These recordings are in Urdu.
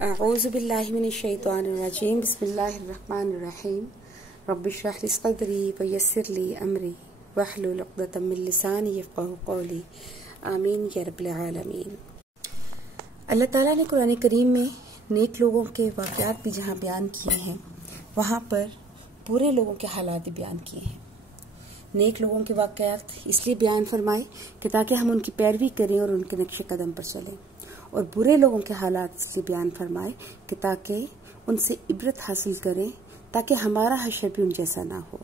اعوذ باللہ من الشیطان الرجیم بسم اللہ الرحمن الرحیم رب اشرح لی صدری ویسر لی امری واحلل عقدۃ من لسانی یفقہوا قولی آمین یا رب العالمین۔ اللہ تعالیٰ نے قرآن کریم میں نیک لوگوں کے واقعات بھی جہاں بیان کیے ہیں وہاں پر برے لوگوں کے حالات بھی بیان کیے ہیں۔ نیک لوگوں کے واقعات اس لیے بیان فرمائے کہ تاکہ ہم ان کی پیروی کریں اور ان کے نقش قدم پر چلیں، اور برے لوگوں کے حالات اس لیے بیان فرمائے کہ تاکہ ان سے عبرت حاصل کریں، تاکہ ہمارا حشر بھی ان جیسا نہ ہو۔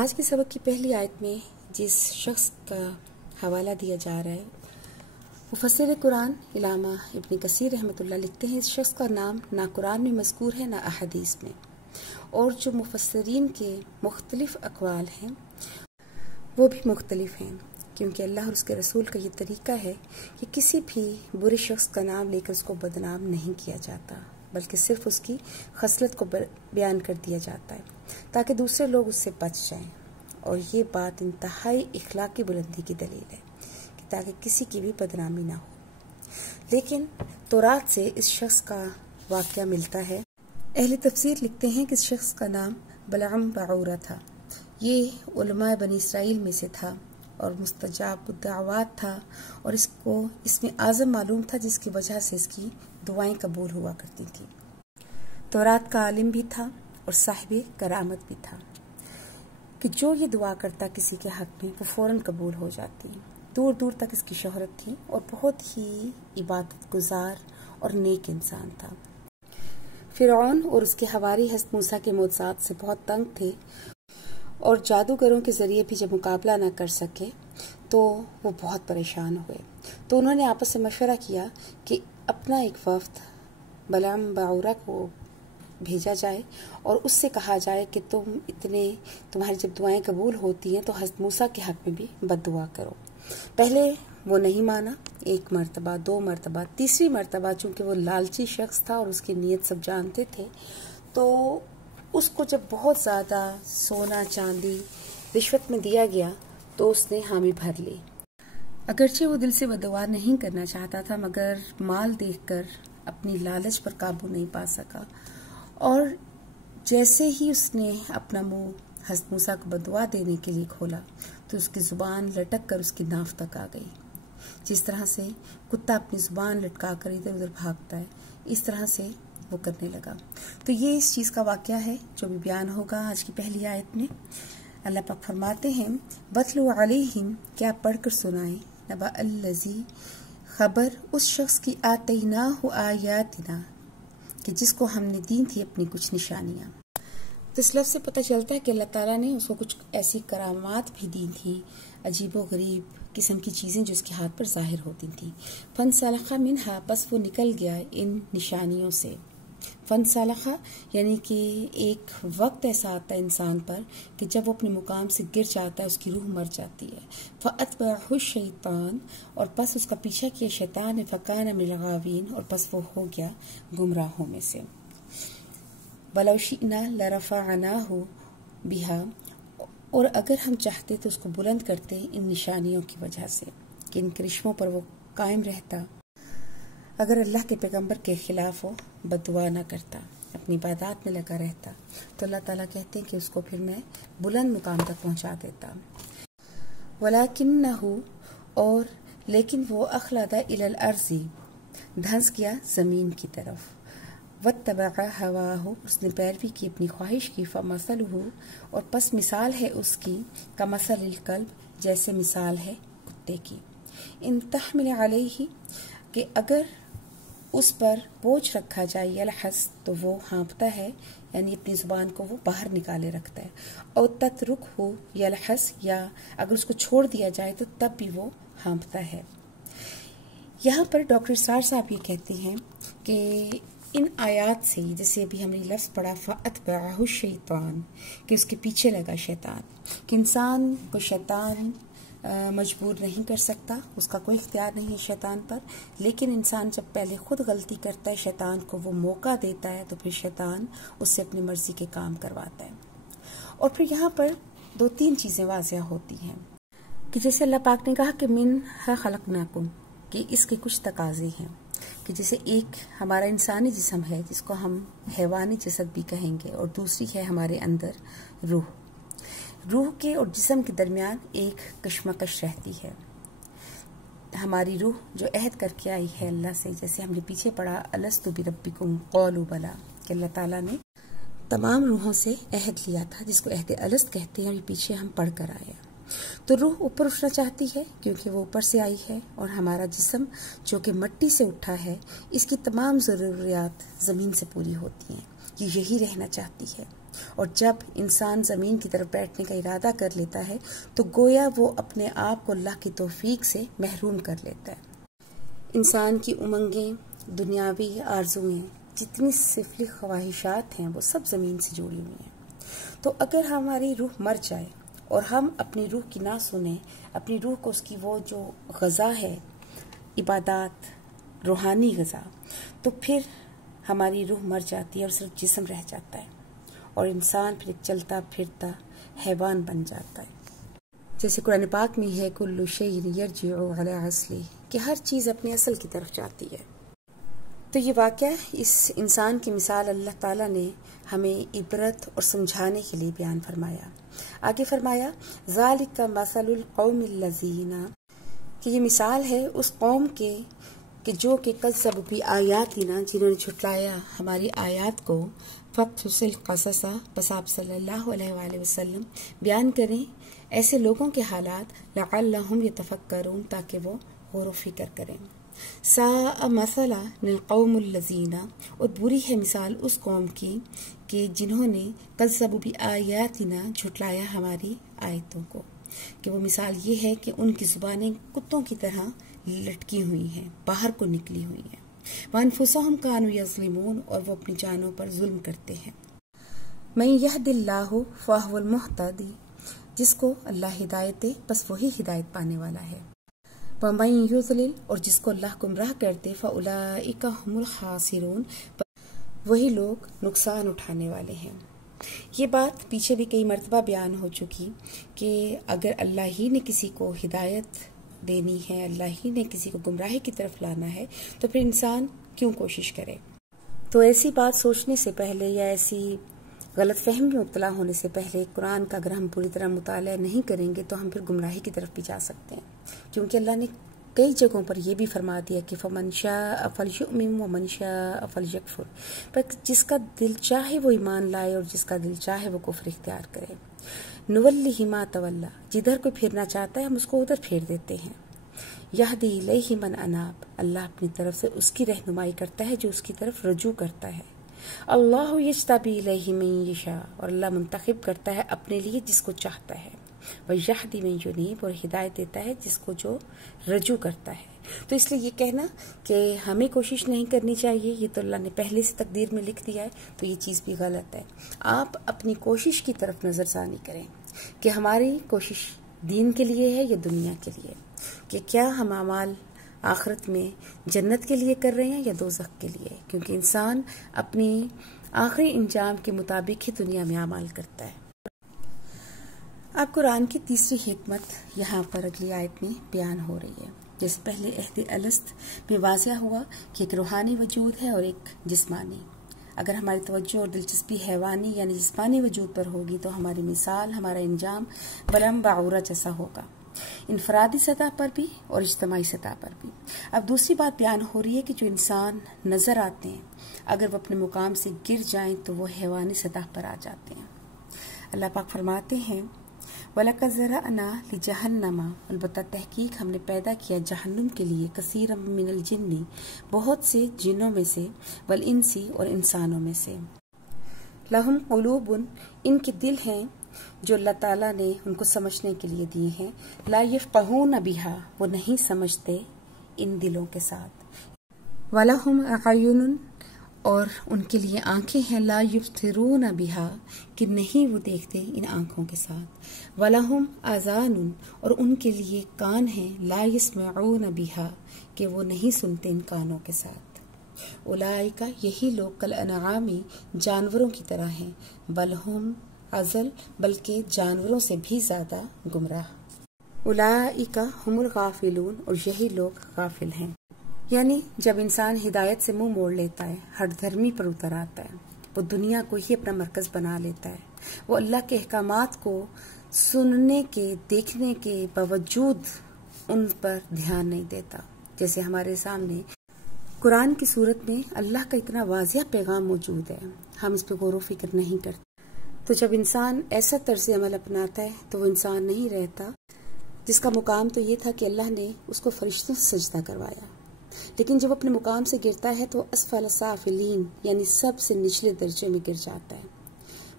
آج کے سبق کی پہلی آیت میں جس شخص کا حوالہ دیا جا رہا ہے، مفسر قرآن علامہ ابن کثیر رحمۃ اللہ لکھتے ہیں اس شخص کا نام نہ قرآن میں مذکور ہے نہ احادیث میں، اور جو مفسرین کے مختلف اقوال ہیں وہ بھی مختلف ہیں، کیونکہ اللہ اور اس کے رسول کا یہ طریقہ ہے کہ کسی بھی برے شخص کا نام لے کر اس کو بدنام نہیں کیا جاتا، بلکہ صرف اس کی خصلت کو بیان کر دیا جاتا ہے تاکہ دوسرے لوگ اس سے بچ جائیں، اور یہ بات انتہائی اخلاقی بلندی کی دلیل ہے کہ تاکہ کسی کی بھی بدنامی نہ ہو۔ لیکن تورات سے اس شخص کا واقعہ ملتا ہے۔ اہل تفسیر لکھتے ہیں کہ اس شخص کا نام بلعم بعورہ تھا۔ یہ علماء بنی اسرائیل میں سے تھا اور مستجاب الدعوات تھا، اور اس کو اسم اعظم معلوم تھا جس کی وجہ سے اس کی دعائیں قبول ہوا کرتی تھیں۔ تورات کا عالم بھی تھا اور صاحب کرامت بھی تھا کہ جو یہ دعا کرتا کسی کے حق میں وہ فوراً قبول ہو جاتی۔ دور دور تک اس کی شہرت تھی اور بہت ہی عبادت گزار اور نیک انسان تھا۔ فرعون اور اس کے حواری حضرت موسیٰ کے معجزات سے بہت تنگ تھے، اور جادوگروں کے ذریعے بھی جب مقابلہ نہ کر سکے تو وہ بہت پریشان ہوئے۔ تو انہوں نے آپس سے مشورہ کیا کہ اپنا ایک وفد بلعم بعورہ کو بھیجا جائے اور اس سے کہا جائے کہ تمہاری جب دعائیں قبول ہوتی ہیں تو حضرت موسیٰ کے حق میں بھی بد دعا کرو۔ پہلے وہ نہیں مانا، ایک مرتبہ، دو مرتبہ، تیسری مرتبہ چونکہ وہ لالچی شخص تھا اور اس کی نیت سب جانتے تھے، تو اس کو جب بہت زیادہ سونا چاندی رشوت میں دیا گیا تو اس نے حامی بھر لی۔ اگرچہ وہ دل سے بددعا نہیں کرنا چاہتا تھا، مگر مال دیکھ کر اپنی لالچ پر قابو نہیں پا سکا، اور جیسے ہی اس نے اپنا منہ حضرت موسیٰ کو بددعا دینے کے لیے کھولا تو اس کی زبان لٹک کر اس کی ناف تک آ گئی۔ جس طرح سے کتا اپنی زبان لٹکا کر ادھر ادھر بھاگتا ہے، اس طرح سے وہ کرنے لگا۔ تو یہ اس چیز کا واقعہ ہے جو بھی بیان ہوگا آج کی پہلی آیت میں۔ اللہ پاک فرماتے ہیں وَاتْلُ عَلَيْهِمْ، کیا پڑھ کر سنائیں، نبأ الذی، خبر اس شخص کی آتیناہ آیاتنا، کہ جس کو ہم نے دی تھی اپنی کچھ نشانیاں۔ تو اس لفظ سے پتہ چلتا ہے کہ اللہ تعالیٰ نے اس کو کچھ ایسی کرامات بھی دی تھی، عجیب و غریب قسم کی چیزیں جو اس کے ہاتھ پر ظاہر ہوتی تھیں۔ فَانْسَلَخَ مِنْہَا، بس وہ نکل گیا ان نشانیوں سے۔ فَانْسَلَخَ یعنی کہ ایک وقت ایسا آتا ہے انسان پر کہ جب وہ اپنے مقام سے گر جاتا ہے، اس کی روح مر جاتی ہے۔ فَأَتْبَعَهُ الشَّيْطَانُ، اور پس اس کا پیچھا کیا شیطان نے، فَكَانَ مِنَ الْغَاوِينَ، اور پس وہ ہو گیا گمراہوں میں سے۔ وَلَوْ شِئْنَا لَرَفَعْنَاهُ بِهَا، اور اگر ہم چاہتے تو اس کو بلند کرتے ان نشانیوں کی وجہ سے کہ ان کرشموں پر وہ قائم رہتا، اگر اللہ کے پیغمبر کے خلاف وہ بددعا نہ کرتا، اپنی عبادات میں لگا رہتا، تو اللہ تعالیٰ کہتے ہیں کہ اس کو پھر میں بلند مقام تک پہنچا دیتا۔ وَلَكِنَّهُ، اور لیکن وہ اخلد إِلَى الْأَرْضِ، دھنس گیا زمین کی طرف، وَاتَّبَعَ هَوَاهُ، اس نے پیروی کی اپنی خواہش کی، فَمَثَلُهُ، اور پس مثال ہے اس کی، كَمَثَلِ الْكَلْبِ، جیسے مثال ہے کتے کی، إِن تَحْمِلْ عَلَيْهِ، کہ اگر اس پر بوجھ رکھا جائے، یلحظ، تو وہ ہانپتا ہے، یعنی اپنی زبان کو وہ باہر نکالے رکھتا ہے، اور تترکہ یلحظ، یا اگر اس کو چھوڑ دیا جائے تو تب بھی وہ ہانپتا ہے۔ یہاں پر ڈاکٹر اسرار صاحب یہ کہتے ہیں کہ ان آیات سے، جیسے ابھی ہم نے لفظ پڑھا فَأَتْبَعَهُ الشَّيْطَانُ، کہ اس کے پیچھے لگا شیطان، کہ انسان کو شیطان مجبور نہیں کر سکتا، اس کا کوئی اختیار نہیں ہے شیطان پر، لیکن انسان جب پہلے خود غلطی کرتا ہے، شیطان کو وہ موقع دیتا ہے، تو پھر شیطان اس سے اپنی مرضی کے کام کرواتا ہے۔ اور پھر یہاں پر دو تین چیزیں واضح ہوتی ہیں کہ جیسے اللہ پاک نے کہا کہ منھا خلقناکم، کہ اس کے کچھ تقاضے ہیں، کہ جیسے ایک ہمارا انسانی جسم ہے جس کو ہم حیوانی جسد بھی کہیں گے، اور دوسری ہے ہمارے اندر روح کے اور جسم کے درمیان ایک کشمکش رہتی ہے۔ ہماری روح جو عہد کر کے آئی ہے اللہ سے، جیسے ہم نے پیچھے پڑھا الستو بربکم قالوا بلی، کہ اللہ تعالیٰ نے تمام روحوں سے عہد لیا تھا، جس کو عہد الست کہتے ہیں، اور یہ پیچھے ہم پڑھ کر آئے ہیں۔ تو روح اوپر اٹھنا چاہتی ہے کیونکہ وہ اوپر سے آئی ہے، اور ہمارا جسم جو کہ مٹی سے اٹھا ہے، اس کی تمام ضروریات زمین سے پوری ہوتی ہیں، یہ یہی رہنا چاہتی ہے۔ اور جب انسان زمین کی طرف بیٹھنے کا ارادہ کر لیتا ہے تو گویا وہ اپنے آپ کو اللہ کی توفیق سے محروم کر لیتا ہے۔ انسان کی امنگیں، دنیاوی آرزویں، جتنی سفلی خواہشات ہیں وہ سب زمین سے جڑی ہوئی ہیں۔ تو اگر ہماری روح مر جائے اور ہم اپنی روح کی نہ سنیں، اپنی روح کو اس کی وہ جو غذا ہے، عبادات، روحانی غذا، تو پھر ہماری روح مر جاتی ہے اور صرف جسم رہ جاتا ہے، اور انسان پھر ایک چلتا پھرتا حیوان بن جاتا ہے۔ جیسے قرآن پاک میں ہے کل شیء یرجع الی اصلہ، کہ ہر چیز اپنے اصل کی طرف جاتی ہے۔ تو یہ واقعہ، اس انسان کی مثال اللہ تعالیٰ نے ہمیں عبرت اور سمجھانے کے لیے بیان فرمایا۔ آگے فرمایا ذالک مثل القوم الذین، کہ یہ مثال ہے اس قوم کے کہ جو کہ کذبوا بآیاتنا، جنہوں نے جھٹلایا ہماری آیات کو، فقصص القصص، بس آپ صلی اللہ علیہ وآلہ وسلم بیان کریں ایسے لوگوں کے حالات، لعلہم یتفکرون، تاکہ وہ غور و فکر کریں۔ ساء مثلا للقوم الذین، اور بری ہے مثال اس قوم کی کہ جنہوں نے کذبوا بآیاتنا، جھٹلایا ہماری آیتوں کو، کہ وہ مثال یہ ہے کہ ان کی زبانیں کتوں کی طرح لٹکی ہوئی ہیں، باہر کو نکلی ہوئی ہیں۔ وَأَنفُسَهُمْ كَانُوا يَظْلِمُونَ، اور وہ اپنی جانوں پر ظلم کرتے ہیں۔ مَن يَهْدِ اللَّهُ فَهُوَ الْمُهْتَدِ، جس کو اللہ ہدایت دے بس وہی ہدایت پانے والا ہے۔ وَمَن يُضْلِلْ، اور جس کو اللہ گمراہ کر دے، فَأُولَئِكَ هُمُ الْخَاسِرُونَ، وہی لوگ نقصان اٹھانے والے ہیں۔ یہ بات پیچھے بھی کئی مرتبہ بیان ہو چکی کہ اگر اللہ ہی نے کسی کو ہدایت دینی ہے، اللہ ہی نے کسی کو گمراہی کی طرف لانا ہے، تو پھر انسان کیوں کوشش کرے؟ تو ایسی بات سوچنے سے پہلے یا ایسی غلط فہمی میں مبتلا ہونے سے پہلے قرآن کا اگر ہم پوری طرح مطالعہ نہیں کریں گے تو ہم پھر گمراہی کی طرف بھی جا سکتے ہیں، کیونکہ اللہ نے کئی جگہوں پر یہ بھی فرما دیا کہ فمن شاء فلیؤمن ومن شاء فلیکفر، پر جس کا دل چاہے وہ ایمان لائے اور جس کا دل چاہے وہ کفر اختیار کرے۔ نولیہ ما تولی، جدھر کوئی پھرنا چاہتا ہے ہم اس کو ادھر پھیر دیتے ہیں۔ یہدی الیہ من اناب، اللہ اپنی طرف سے اس کی رہنمائی کرتا ہے جو اس کی طرف رجوع کرتا ہے۔ اللہ یجتبی الیہ من یشاء، اور اللہ منتخب کرتا ہے اپنے لیے جس کو چاہتا ہے۔ ویہدی من ینیب، اور ہدایت دیتا ہے جس کو جو رجوع کرتا ہے۔ تو اس لیے یہ کہنا کہ ہمیں کوشش نہیں کرنی چاہیے، یہ تو اللہ نے پہلے سے تقدیر میں لکھ دیا ہے، تو یہ چیز بھی غلط ہے۔ آپ اپنی کوشش کی طرف نظر ثانی کریں کہ ہماری کوشش دین کے لیے ہے یا دنیا کے لیے، کہ کیا ہم اعمال آخرت میں جنت کے لیے کر رہے ہیں یا دوزخ کے لیے، کیونکہ انسان اپنی آخری انجام کے مطابق ہی دنیا میں اعمال کرتا ہے۔ اب قرآن کی تیسری حکمت یہاں پر اگلی آیت میں بیان ہو رہی ہے۔ جیسے پہلے عہد الست میں واضح ہوا کہ ایک روحانی وجود ہے اور ایک جسمانی۔ اگر ہماری توجہ اور دلچسپی حیوانی یعنی جسمانی وجود پر ہوگی تو ہماری مثال، ہمارا انجام بلم بعورہ جیسا ہوگا، انفرادی سطح پر بھی اور اجتماعی سطح پر بھی۔ اب دوسری بات بیان ہو رہی ہے کہ جو انسان نظر آتے ہیں اگر وہ اپنے مقام سے گر جائیں تو وہ حیوانی سطح پر آ جاتے ہیں۔ اللہ پاک فرماتے ہیں وَلَقَدْ ذَرَأْنَا لِجَهَنَّمَ، البتہ تحقیق ہم نے پیدا کیا جہنم کے لیے، کثیرا من الجن، بہت سے جنوں میں سے، والانس، اور انسانوں میں سے، لہم قلوب، ان کے دل ہیں جو اللہ تعالیٰ نے ان کو سمجھنے کے لیے دیے ہیں، لا یفقہون بہا، وہ نہیں سمجھتے ان دلوں کے ساتھ، ولہم اعین، اور ان کے لیے آنکھیں ہیں، لا یبصرون بہا، کہ نہیں وہ دیکھتے ان آنکھوں کے ساتھ، ولہم آذان، اور ان کے لیے کان ہیں، لا یسمعون بہا، کہ وہ نہیں سنتے ان کانوں کے ساتھ، اولئک، یہی لوگ، کالانعام، جانوروں کی طرح ہیں، بل ہم اضل، بلکہ جانوروں سے بھی زیادہ گمراہ، اولئک ہم الغافلون، اور یہی لوگ غافل ہیں۔ یعنی جب انسان ہدایت سے منہ موڑ لیتا ہے، ہر دھرمی پر اتر آتا ہے، وہ دنیا کو ہی اپنا مرکز بنا لیتا ہے، وہ اللہ کے احکامات کو سننے کے دیکھنے کے باوجود ان پر دھیان نہیں دیتا۔ جیسے ہمارے سامنے قرآن کی صورت میں اللہ کا اتنا واضح پیغام موجود ہے، ہم اس پہ غور و فکر نہیں کرتے۔ تو جب انسان ایسا طرز عمل اپناتا ہے تو وہ انسان نہیں رہتا، جس کا مقام تو یہ تھا کہ اللہ نے اس کو فرشتوں سے سجدہ کروایا، لیکن جب اپنے مقام سے گرتا ہے تو اسفل سافلین یعنی سب سے نچلے درجے میں گر جاتا ہے۔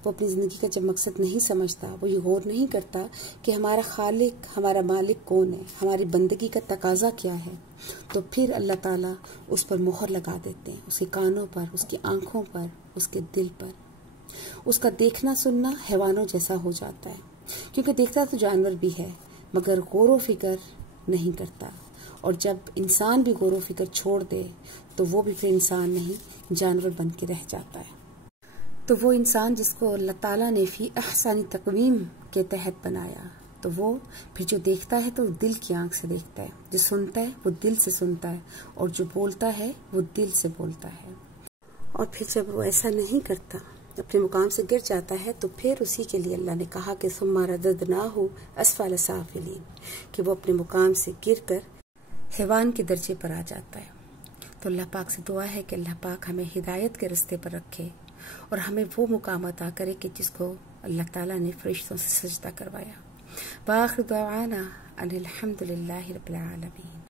وہ اپنی زندگی کا جب مقصد نہیں سمجھتا، وہ یہ غور نہیں کرتا کہ ہمارا خالق، ہمارا مالک کون ہے، ہماری بندگی کا تقاضا کیا ہے، تو پھر اللہ تعالیٰ اس پر مہر لگا دیتے ہیں، اس کے کانوں پر، اس کی آنکھوں پر، اس کے دل پر۔ اس کا دیکھنا سننا حیوانوں جیسا ہو جاتا ہے، کیونکہ دیکھتا تو جانور بھی ہے مگر غور و فکر نہیں کرتا، اور جب انسان بھی غور و فکر چھوڑ دے تو وہ بھی پھر انسان نہیں، جانور بن کے رہ جاتا ہے۔ تو وہ انسان جس کو اللہ تعالیٰ نے فی احسن تقویم کے تحت بنایا، تو وہ پھر جو دیکھتا ہے تو دل کی آنکھ سے دیکھتا ہے، جو سنتا ہے وہ دل سے سنتا ہے، اور جو بولتا ہے وہ دل سے بولتا ہے۔ اور پھر جب وہ ایسا نہیں کرتا، اپنے مقام سے گر جاتا ہے، تو پھر اسی کے لیے اللہ نے کہا کہ ثم رددناہ اسفل سافلین، کہ وہ اپنے مقام سے گر کر حیوان کے درجے پر آ جاتا ہے۔ تو اللہ پاک سے دعا ہے کہ اللہ پاک ہمیں ہدایت کے رستے پر رکھے اور ہمیں وہ مقام عطا کرے کہ جس کو اللہ تعالیٰ نے فرشتوں سے سجدہ کروایا۔ وآخر دعوانا ان الحمد للہ رب العالمین۔